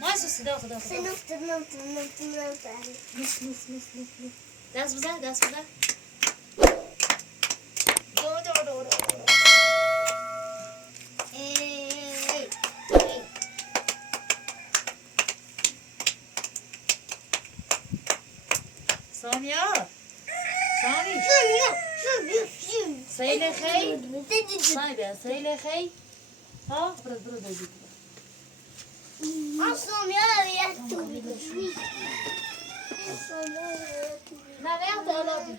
ماشي صدا صدا نص دست بزن دو سامي سيلي خي صايبة سيلي خي ها برد أجيب أصلاً يا ريت لا يعطي أولادي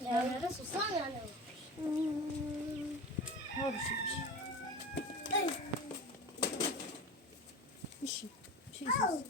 يا رسول صانع أنا ها مشي أو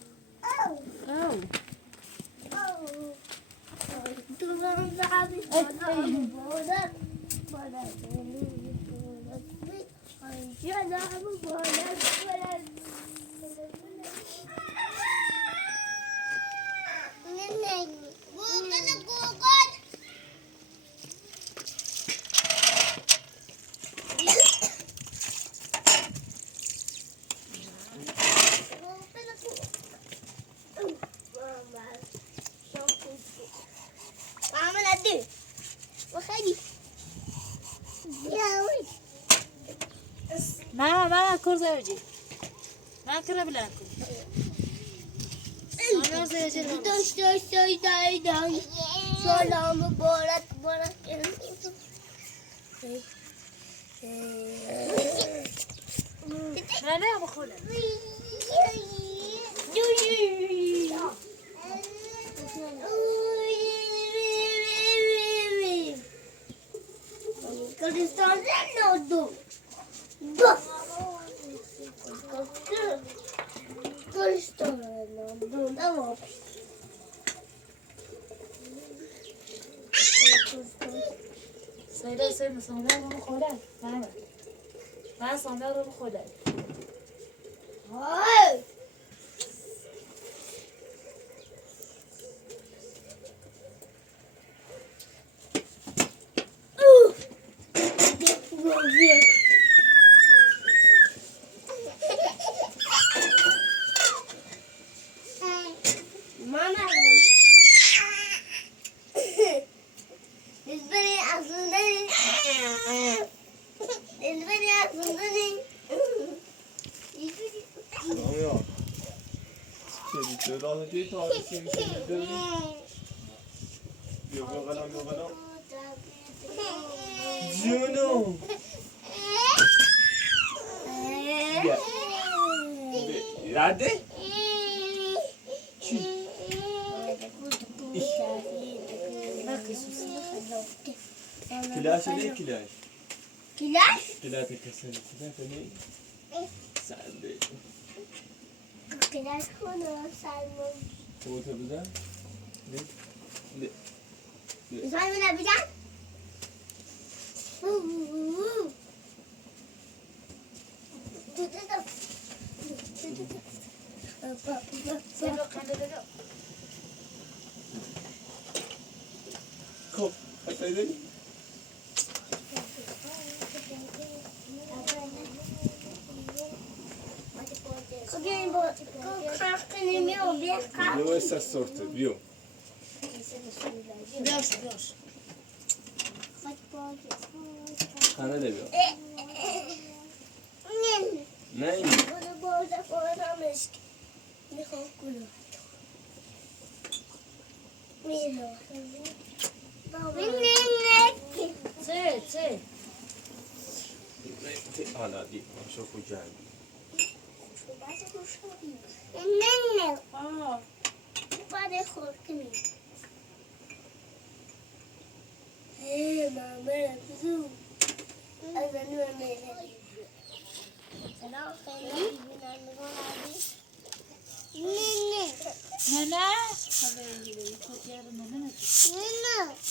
ما كور زوجي ما كره بلاكم أنا زوجي سلام بارك لا بخوله Kurdistan ne oldu? Kurdistan ne oldu? Tamam. سيدا سامي رو بخوله ما سامي رو بخوله هاي ماما البني أصلني Ja. Ska du dra dit ta sin dörr? Yoga. Juno. Ja. Hadi. كلاش ليه كلاش؟ كلاش؟ كلاش كسر كلاش ليه؟ سعد. كلاش خونه سالمون. هو تبذل؟ ليه؟ سالمون أبيض؟ Kom, vad säger du? Nu är det sorter, jo. بيوش Han är det bra. Nej. سي Alla dit, och så får jag.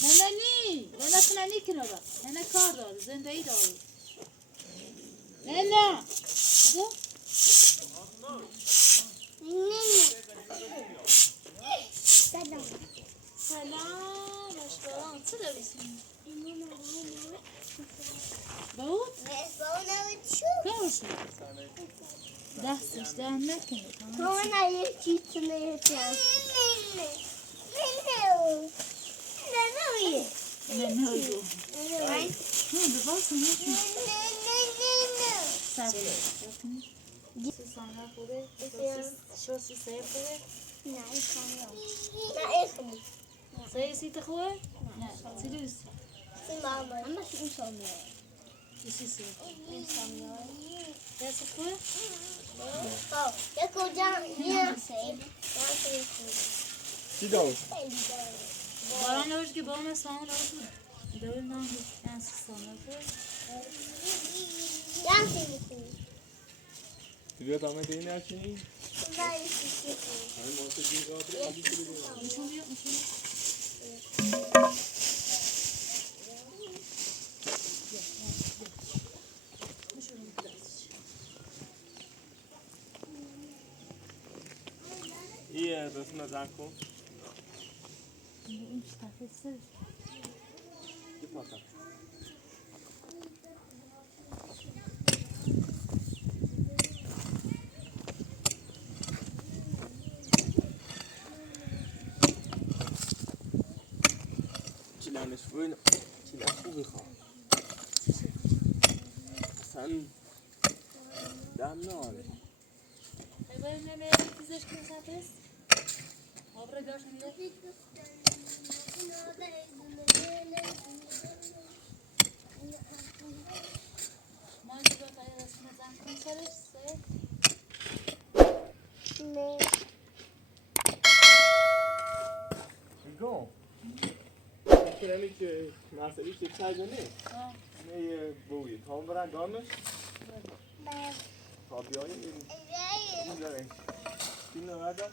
نانا نانا کنانی کنه را نانا کار داره زندگی داره نانا دستش در نکنه تو من یک چیز نمیتونم نه نگو نه بباس نمیتونی سبیل سوسانه خوبه شوسی سه خوبه سه سیت خوبه نه سی دوست سی سه دست خوبه چی دارم؟ باران نوش که با اون سامون رو بود دول نام بود یعنی سوسانه خوبه دیگه تامه دینه چی؟ همین موسیقی دیگه آدری میشون بیا میشون ایه رسم نظر کن این تفیل سر چی پاتا؟ چیلانش بوین چیلان خوبی خواه اصلا دم ناره بریم نمیه تیزش کنی سپس آبره گاش نمیده ما اینجا تایی رسم نظر کنی سرش سه گم کنمی که مرسلی چه تایجه نه نه بویی تا اون برن دامش تا بیاییم این داره این نوازم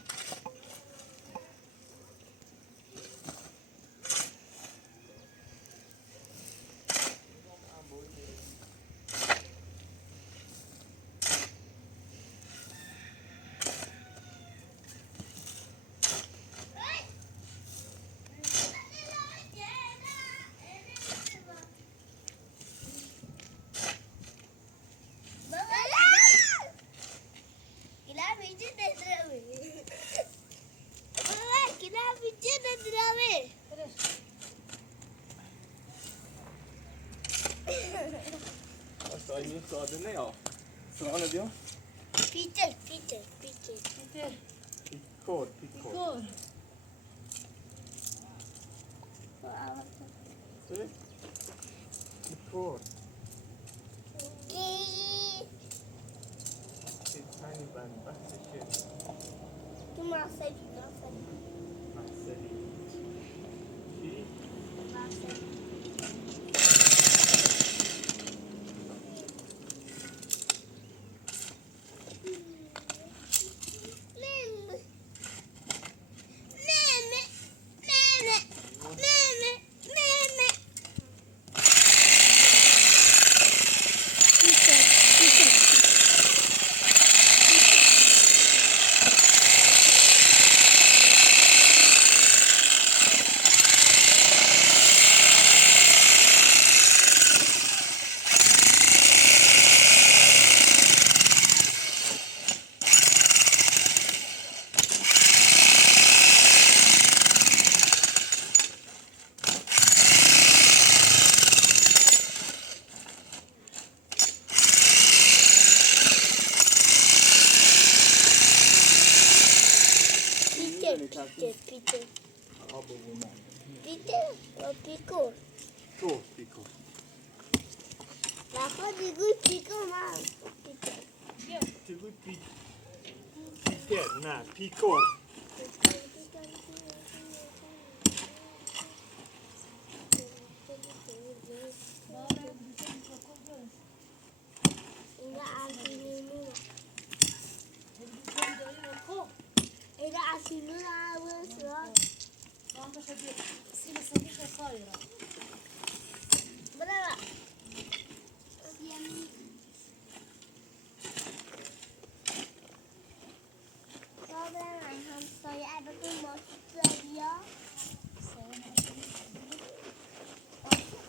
این ساده نه یا سرانه بیا پیتر پیتر پیکور کور پیکور چه تانی بند بحثشه تو مرسلی محصلی چی؟ Peter. آب و بومان Peter or Pico? تو پیکور La fois du goût Pico, man. تگوی پیکر نه پیکور Era así, no la voy Brava. همسایه البته ماشین‌ها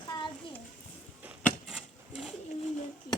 خریدیم این یکی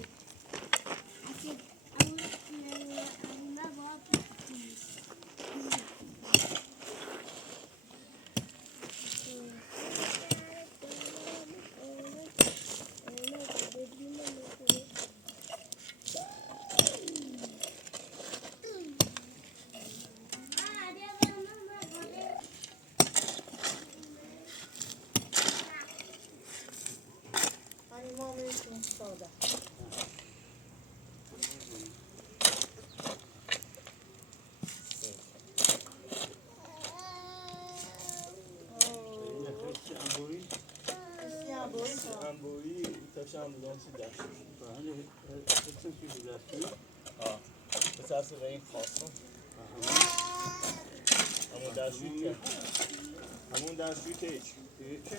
توی دستشویی به تصویر این خواستم همون دستشویی که همون دستشویی که هیچ دیگه چه؟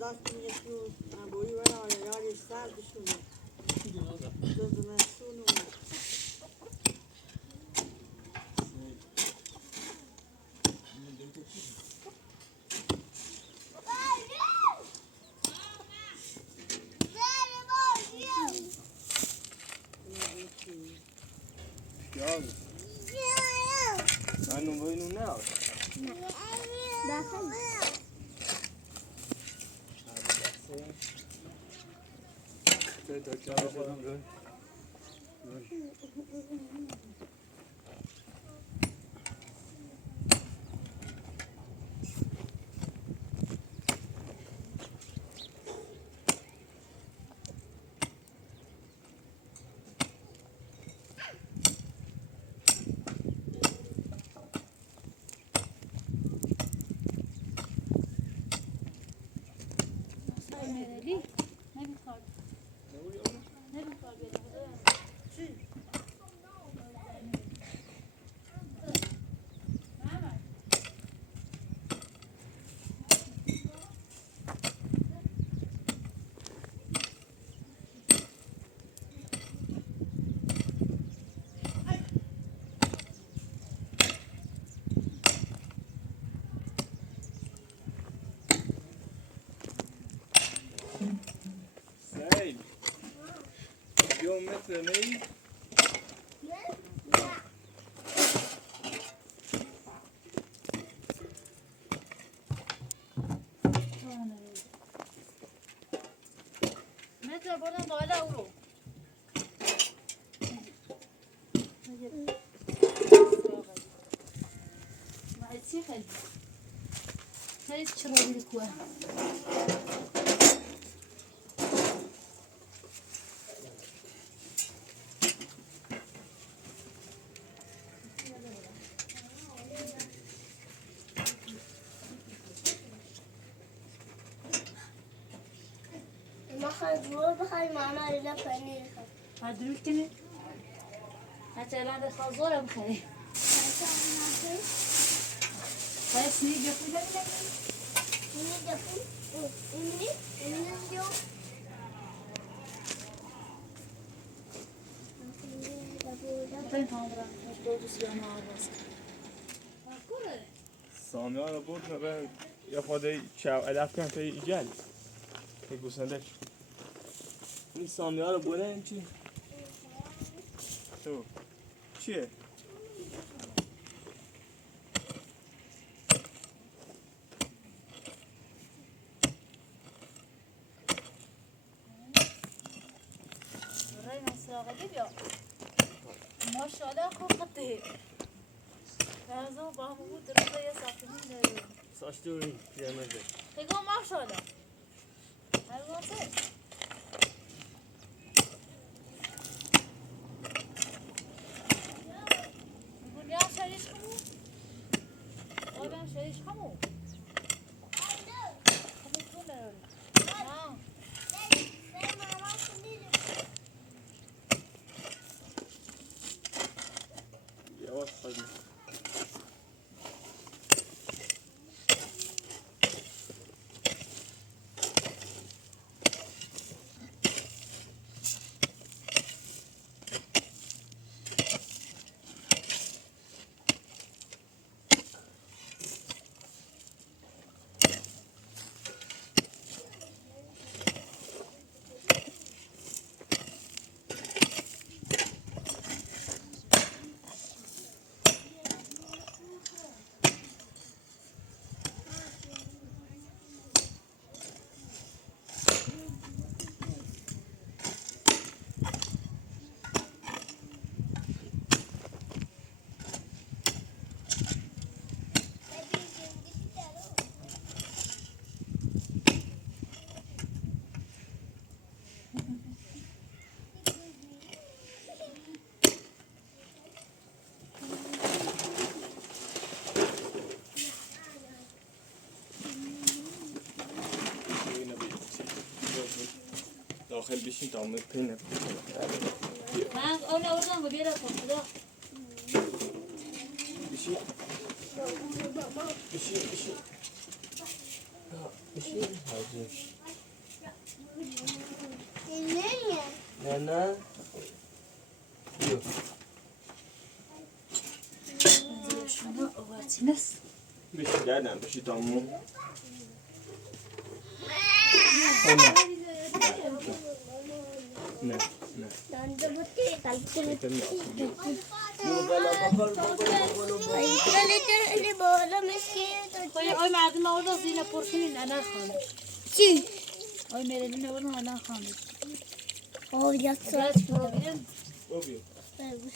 Dastım yetiyor. Ben boyu var ya yar ister düşünüyorum. Gözüme sunu. Ja. Nein, nun will ich nun nicht. ليه؟ ما بيخرج ما بيخرج Sejl. Jo, met mee. متر بردم بالا او رو ما چی خیلی خیلی چرا بیل کوه بخوای ماما ایلا پنیر هر دروش کنی حتی الان به خازوره بخوری باید سنی جفوی نمیده بطن تمام برم دو سیاه ما آواز سامیان رو بود نبه یا خواهده چاو علف کن که ایجل که گوسنده این سامیان رو بوده این چی؟ تو چیه؟ برای مساقه بیا ماشاءالله خوب خطه فرزو با همون بود درسته یه ساختمون داریم ساشتوری پیرمرده بگو ماشاءالله هر واسه بگو نیا شریش خمو آدم شریش خمو خمو کن نراری نه یواش خواهدی داخل بشین تا من پینه من اون آوردم و بیاره کن خدا. بشین بشین بشین بشین حاجی نه نه بیا شما آورتی نست. بشین دادم بشین تا من نه نه Donde bote kalkul. Kalkul bola meski. آی مردم آورد زینا پرسین انا خانه. چی؟ آی میرین آورد انا خانه. اوریات. راست بودم. او بیا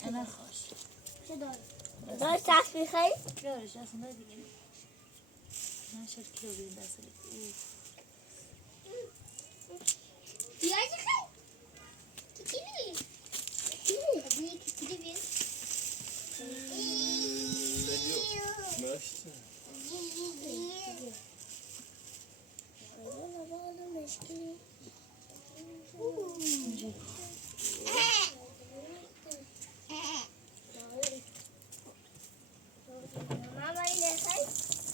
انا خوش. دار ساس میخوای؟ بیارش اصلا دیگه. من شد کیلو بیم بسیاری. Yiyecek mi? Kikili. Hadi kikili bir. Mersi. Mama yine say.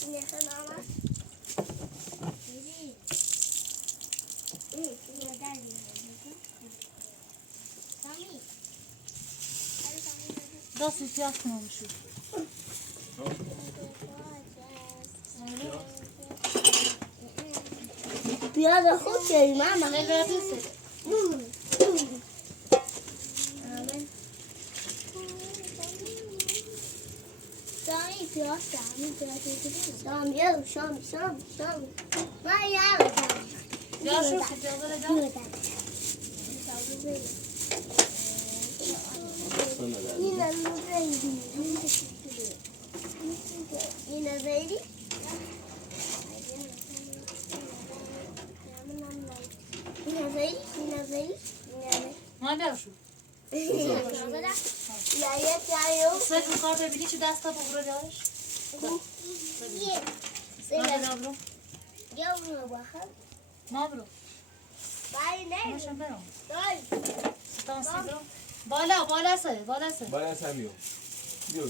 Yine say mama. دست پیاز کنم شو. Biraz da خوب شدی ماما. Sami biraz Sami ya Sami. Ben ya. Ya şu pilavları da. Yine zeydi. Yine zeydi. Yine zeydi. ما بیارشو. Ya yetiyor. سه تو کار ببینی چه دستا بگره دارش؟ نه برو. Ya bunu bakın. ما برو. Bay ne? ماشم برم. Dol. تانسی برو. بالا سه. Bana sen yok. Yok.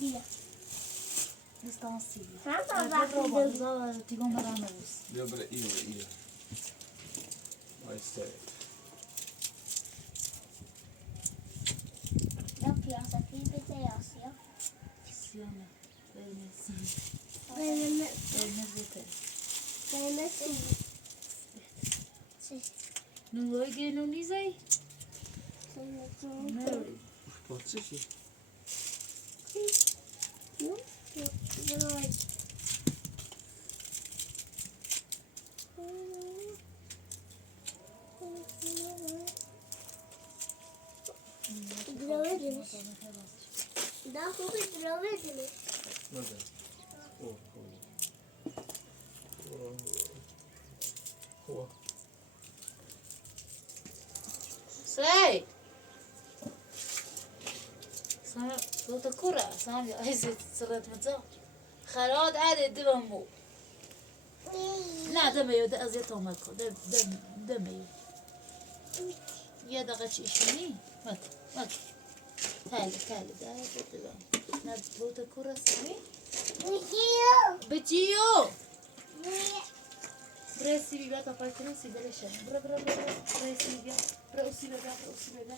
Diye. دیستانسی. Sen برو bakın. بالا تیگم برام نویس. Yok böyle iyi. Nice. Ya piyasa kıyıbete yazıyor. سیانه. Benim بزته. نوای گنو نیزی؟ نه. Patsı ki. Daha çok ısrar edilir. Nerede? Oh. سای. سای تو تکوره. سامی عزیز سرت مزه. خراد عاد دمو. نه دمیو ده از یه مکو. دمیو. یه دقیقه چیشونی؟ مک. تاله ده بدم. نه تو تکوره سامی؟ بچیو. برسی بیا تا پایتون سی دلشه. برو برسی بیا. برسی بیا.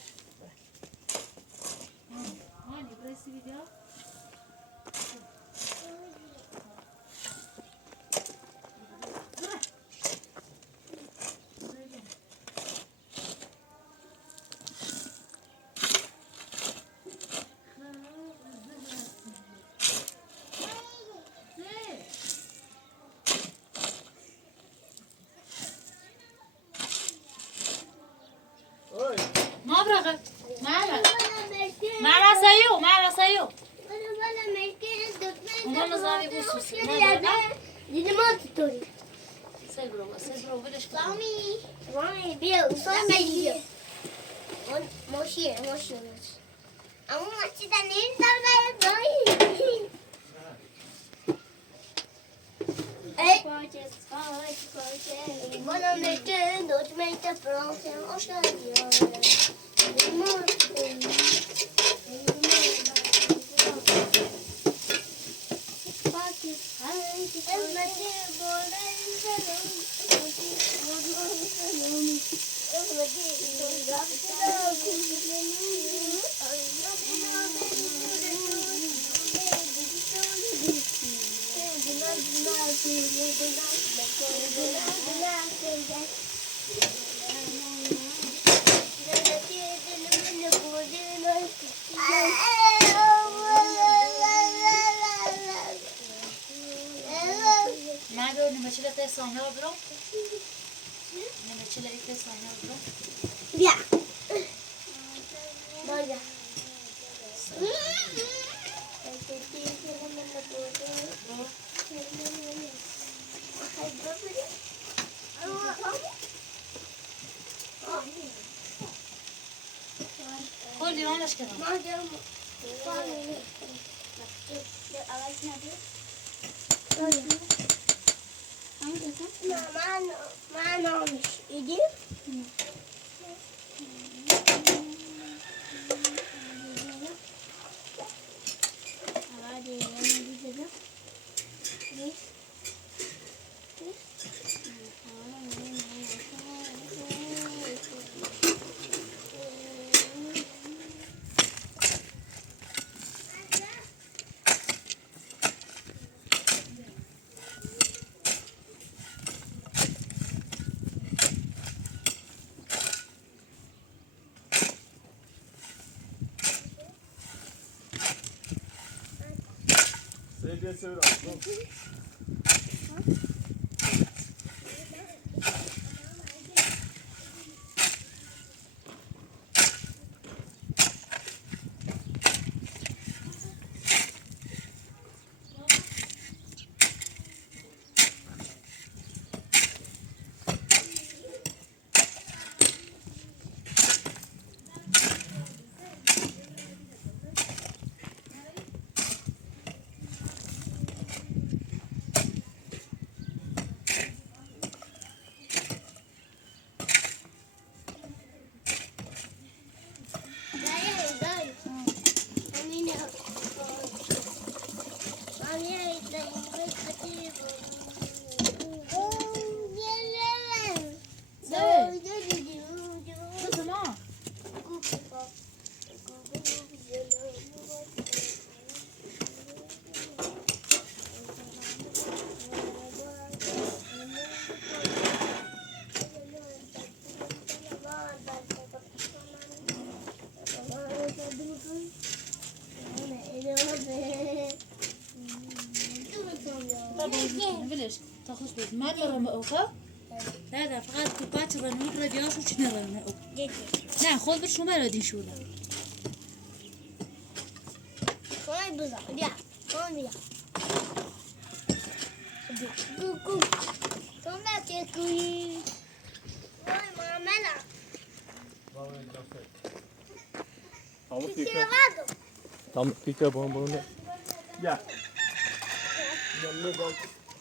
هانی برسی بیا. ما برغب ما سيو Ona nazari bususi. Limon tutuyor. Selbro, budeš kamo. Mami, bio, sam je. On može. A on mači da ne da je broj. Buona notte, dolcemente pronta, Nerede o nimeçile sonra bro? Nimeçile sonra bro? Via. Vaya. Koy liranlaş kenara. ما نامش ایدی Sevdiğe söyle aslında. Kızım ha. بلش تاخذ بيت ما نرمى أوكا لا فقط كوبات رنو راديوش وش نرمى أوكا لا خذ برشو ما ردي شو لا Koy buza. Ya. Koy ya. Kuku. Toma que cuy. Koy mamela. Tamam Que pika. lavado. Tamam pika bunu. Gel. Yanına bak.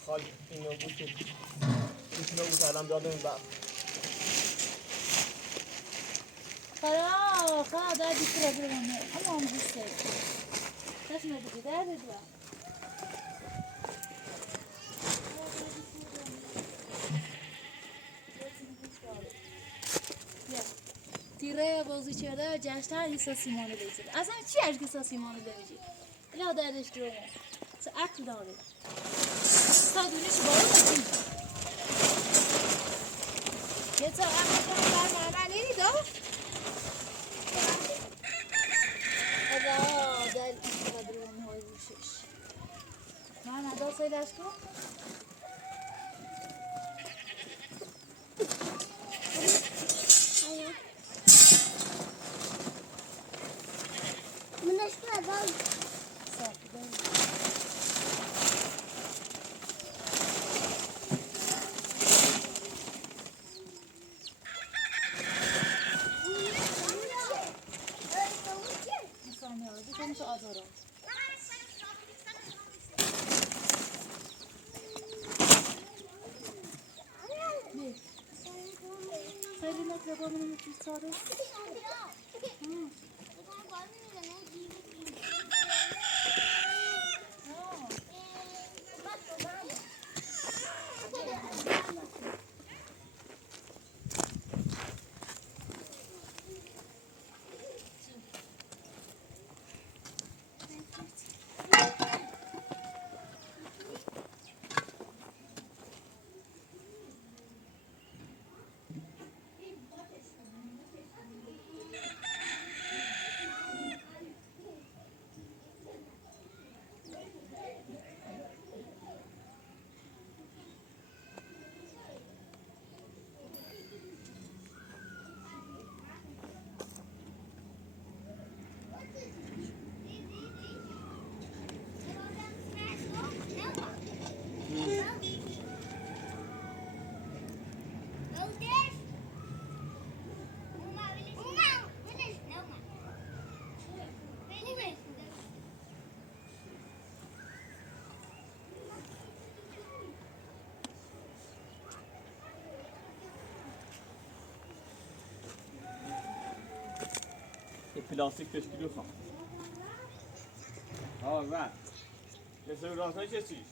Hal inne bu şey. İçine bu adam dördün bak. خلاص ده دي كده برمى أما هم بيسوي تسمع الجدار ده تیره بازی چرا جشن ایسا سیمانو بیزید اصلا چی اشک ایسا سیمانو بیزید اینا درش درومه سه عقل داره تا دونش بارو بچین یه تا عقل کنه بر معمل اینی دا ادا در ایسا درومه های روشش من ادا سیدش کن Bunlar şu adam. خیلی نکرده من میتونی ساده پلاستیک تشکیل خواهم ها و کسی راست نشستی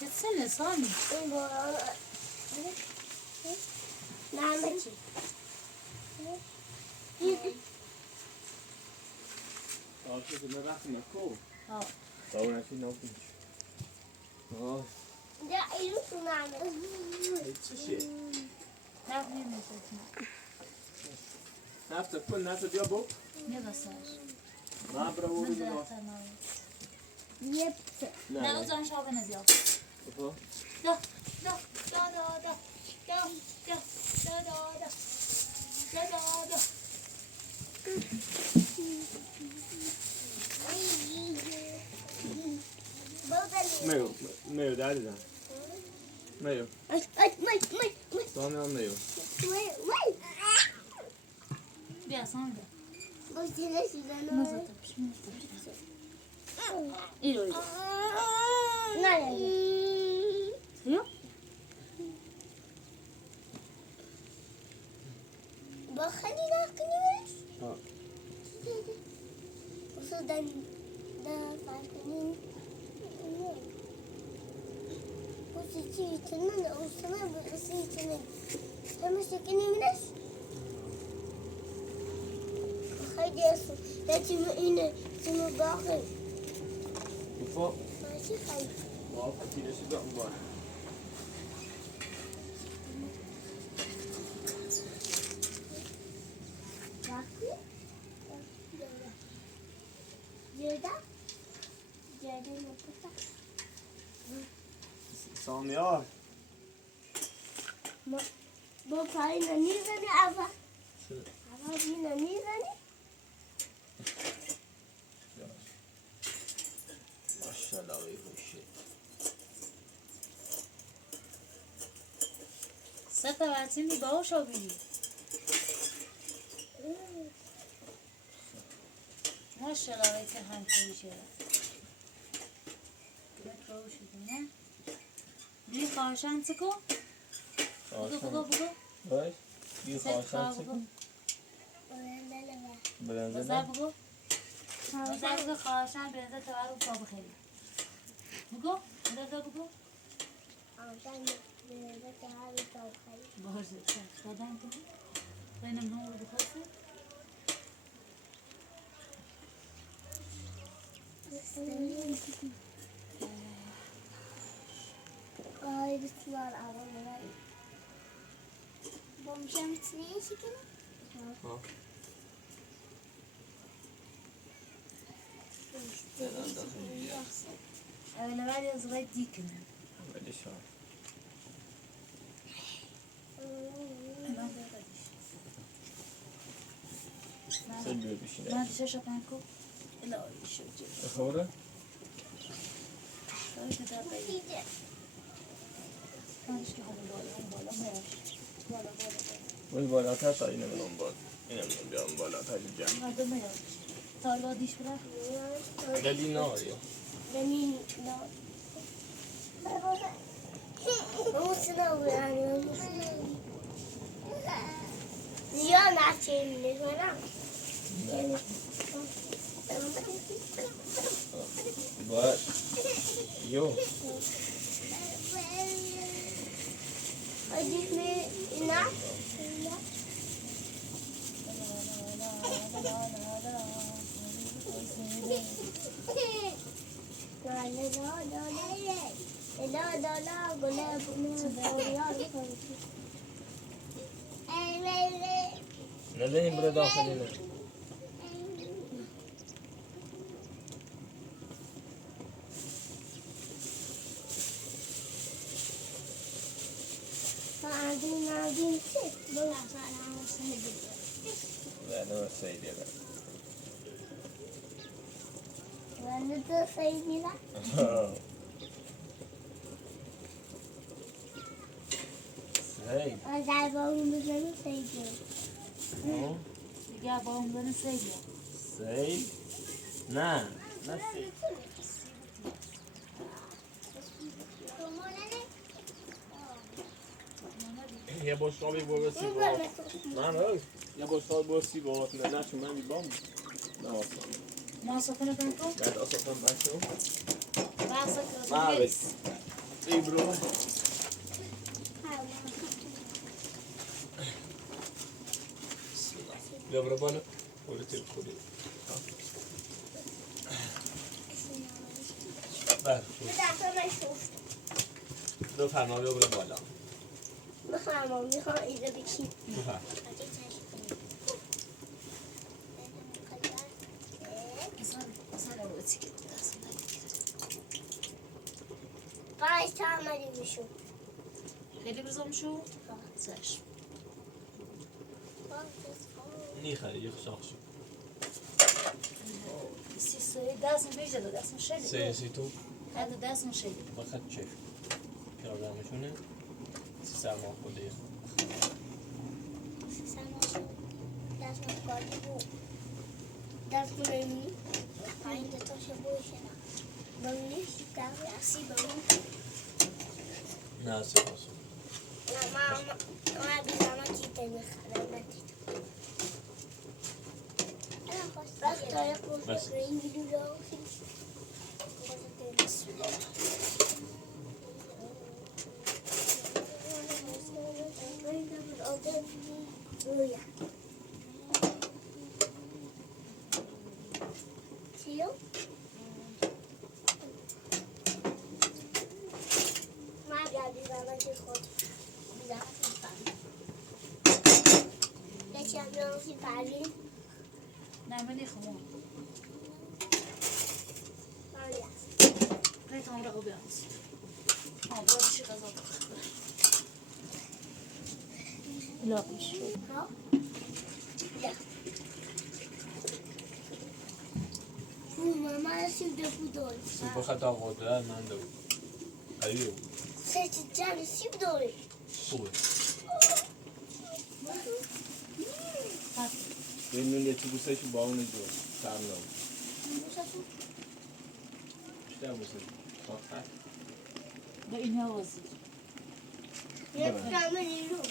كتسنى صامي آخه من رفتیم اکو اه داورنشی ناکنش آه چه شد لا نمیشه نفت کن نفت بیا بو نبساش ما برو من بو درختم نه نه اوزان شابه نزیاد بو دا دا دا دا دا دا دا دا دا دا دا دا میو داری دارم میو سامی هم میو بیا سامی بیا نه مزاتبش ایرو ایرو هيو بخلي ناكل بس ها وصدق ده فاكرين وتجي تنين وسنا بسي تنين هم سكني منس خدي أصلا لكن هنا سمو باقي وفوق ماشي خايف واقف كده شو بقى مبارك باقي جدا جدا نقطة سامی ها با پای نمیزنی اول اول بی نمیزنی ماشاءالله وی خوشی ستا واتسیمی باوش آبی ماشاءالله وی که هم خویشه باوش نه بی خواهشان سکو بگو باش بی سک خواهشان خواه سکن بزر بلنزه بگو بزر بگو خواهشان بلنزه توارو تا بخیری بگو بلنزه بگو باشه بدن کنی بینم نور بخواستی Ay bittiler arabalar. Bomşam içine şekeri. ها أنا بعد صغير ديكن ولی شان ما عندي غاديش سلبی بشینه ما عندي شاشة بانكو لا شو جيب خوره كده طيب كانش كده بالا ما يعرفش بالا ولی بالاتر تا اینه منم بال اینم بیام بالاتر جمع هذا ما يعرفش طالبات ديش بلا ولی نه آیا بنين لا مو سنوي يعني مو سنوي زيان عشان نزرع يعني باید یو أجيب لي نعم لا لا لا لا لا لا لا قلاب ندهیم بره داخل اینه نادين شيء بلا نه سیده بره وأنا سيدي لا سید أنا بقول مثلا سيدي يا بابا أنا سيدة سید نه نه سید یه بشقابی برو سیبات من روی یه بشقاب برو سیبات نه چون من بیبام نه آسان ما سكنوا بانكو بعد آسان بشو ما سكنوا ما بس ایبرو بیا برو بالا برو تیل خوری بله دو فرما بیا برو بالا میخوام اینو بکشیم بفرم أصلا لو اتكت باش تعملي بشو خلي برزم شو ساش نیخری یه خشاخ شد سيس داسم بيجي داسم شيء سیاسی تو هذا داسم شيء بخد چف پیادرمشونه سرما خوده دست مکاری بود دست منی پایین دستاش بوشه نه بگیش کاری اصی بگیم نه سپاس نه ما بیزاما چیته میخوام ندید وقت داره بس. کنه این ویدیو رو چیو؟ ما بیزاما چی خود بیزاما چی پرین یکی هم بیزاما چی پرین نعمل خمون آیا ريت عمره أبيض بعد شيء غزال لا مش ها؟ لا ماما رسید به بودول سپا خطا قدره من دو ایو سه جان سیب داره خوبه هات ببینید یه چی بوسش با اون جو سرنام بیشتر بوسش خواهد بإنها وزير یه فهمه رو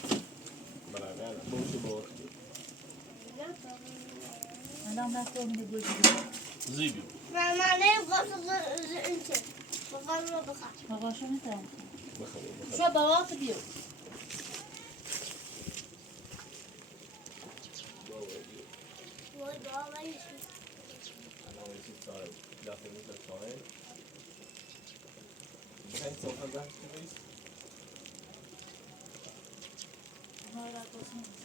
برای بوش با أنا ما أفهم من يقول زیبی ماما نمیخواست انت بابا رو بخواه ما باشا مثلا بخواه شو بواط بيو وای بابا ایشی الان یه چیز داره داخل میشه چانه این صفحه بحث کنید ما لا توصل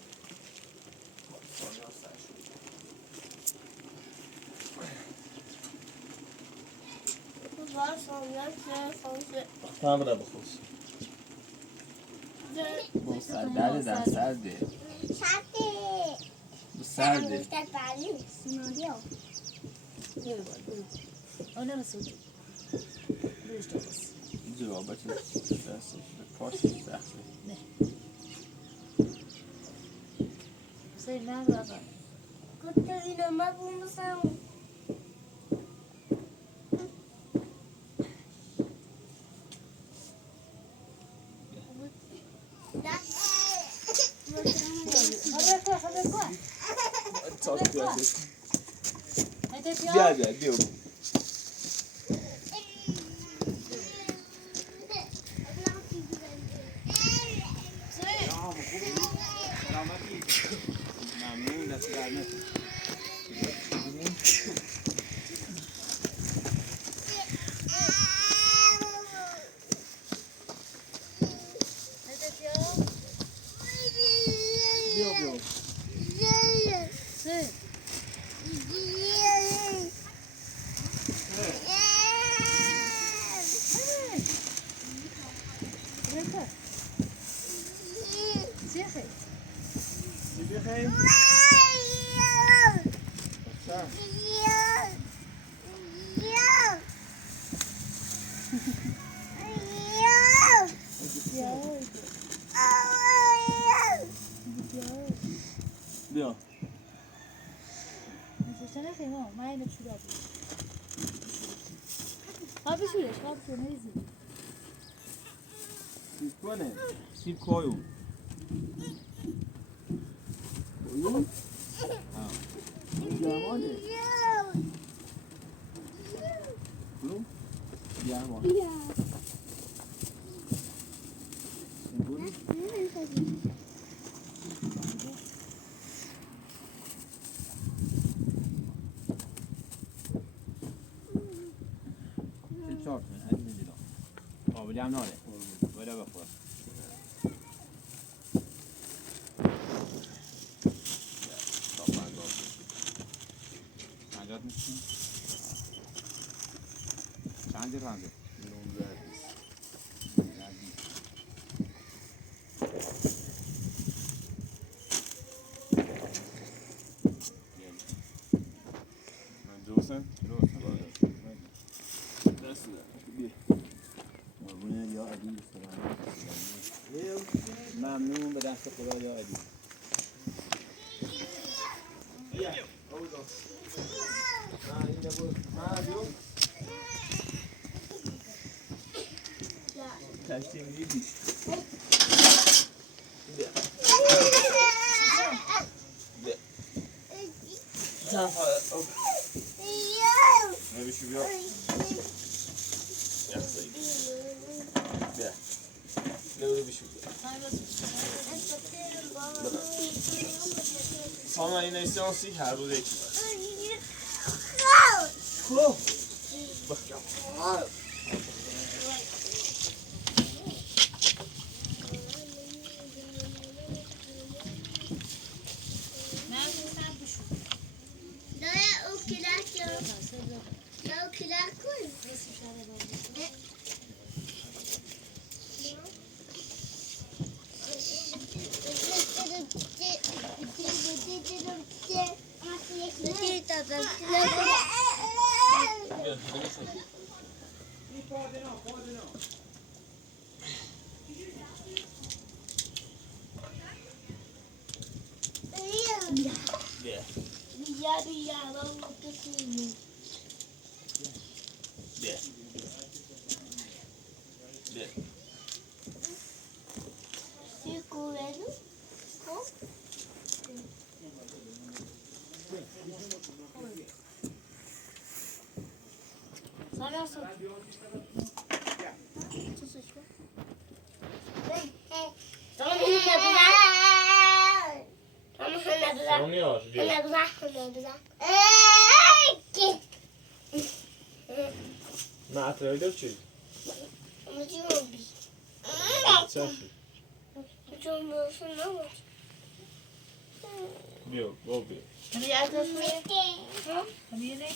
var sonra sonra Tamam bırak bakalım. Bu serderdeden serdi. Şarkı. Bu serdi. İşte belli. Sinirliyor. Böyle var, böyle. O neresi olacak? Bu işte olmaz. Cevabet dersi. Parça dersi. Sen ne yapıyorsun? Kutu inanma bulmasam. Hadi koy. Çok güzel. Hadi ya. Gel diyor. ممنون دست درنه Hadi ya. بیا Sen. Yeter. Ziyech. Zie je geen? Zo. بیا. نشستن خیمه من اینو چی دادم آبی شورش آب شو نریزی سیب کنه سیب کایو کویون؟ این گرمانه کنون؟ گرمان سنگونی؟ چهار تونه از میدیدم قابلی هم ناره باید بخور پنجات میشیم چندی رنده 19 درسته؟ درسته قربونه یا عدی ممنون به دست خدا یا عدی تشتیم دیدیش نبیشو بیا بیا نبیشو بشو بیا Sana yine istiyorsan her bu değil. Bak ya. Sana sor. Olmuyor. Ne atölye çiz. Yok, o bir. Hani yardım etmeye? Hani yine?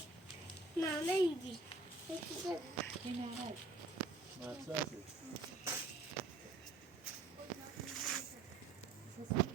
Neydi? هنا هاد مصرفه اساسا